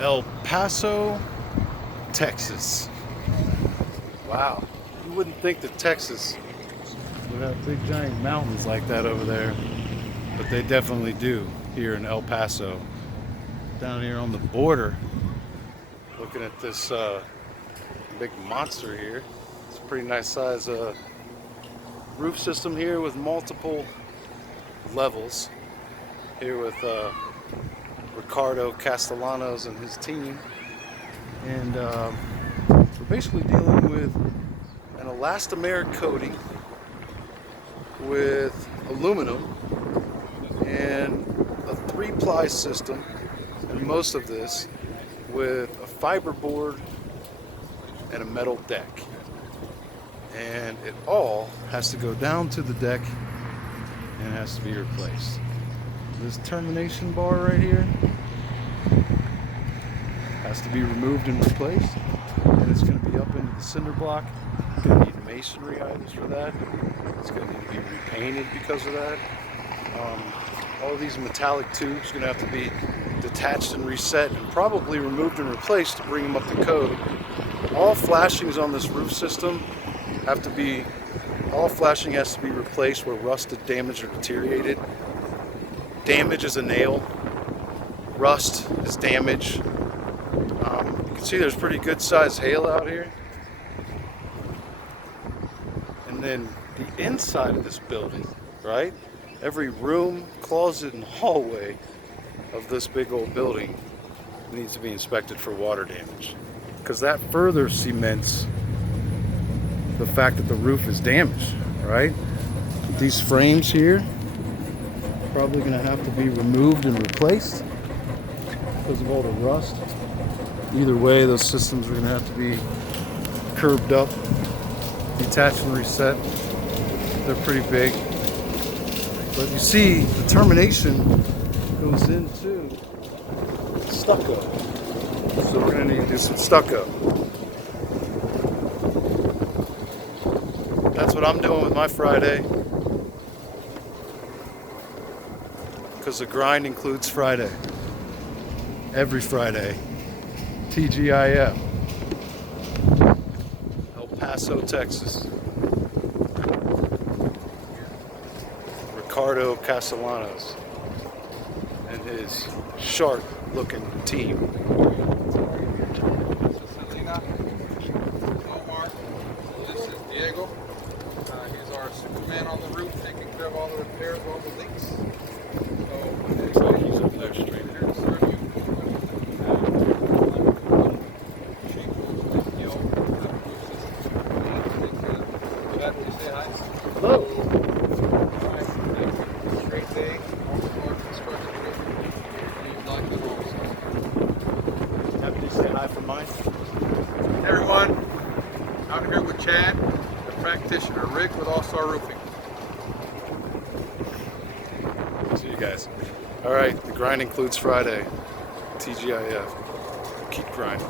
El Paso, Texas. Wow, you wouldn't think that Texas would have big giant mountains like that over there, but they definitely do here in El Paso. Down here on the border, looking at this big monster here. It's a pretty nice size roof system here with multiple levels. Here with Ricardo Castellanos and his team. And we're basically dealing with an elastomeric coating with aluminum and a 3-ply system, and most of this with a fiberboard and a metal deck. And it all has to go down to the deck and has to be replaced. This termination bar right here has to be removed and replaced, and it's going to be up into the cinder block. It's going to need masonry items for that. It's going to need to be repainted because of that. All of these metallic tubes are going to have to be detached and reset and probably removed and replaced to bring them up to code. All flashings on this roof system all flashing has to be replaced where rusted, damaged, or deteriorated. Damage is a nail. Rust is damage. You can see there's pretty good sized hail out here. And then the inside of this building, right? Every room, closet, and hallway of this big old building needs to be inspected for water damage, because that further cements the fact that the roof is damaged, right? These frames here probably going to have to be removed and replaced because of all the rust. Either way, those systems are going to have to be curbed up, detached and reset. They're pretty big. But you see, the termination goes into stucco. So we're going to need to do some stucco. That's what I'm doing with my Friday, because the grind includes Friday. Every Friday. TGIF. El Paso, Texas. Ricardo Castellanos and his sharp-looking team. Omar, this is Diego. He's our Superman on the roof, taking care of all the repairs, all the leaks. So he's up there straight here to serve you. Hello. Great day. Happy to say hi from mine. Everyone, out here with Chad, the practitioner, Rick with All Star Roofing. See you guys. All right, the grind includes Friday. TGIF. Keep grinding.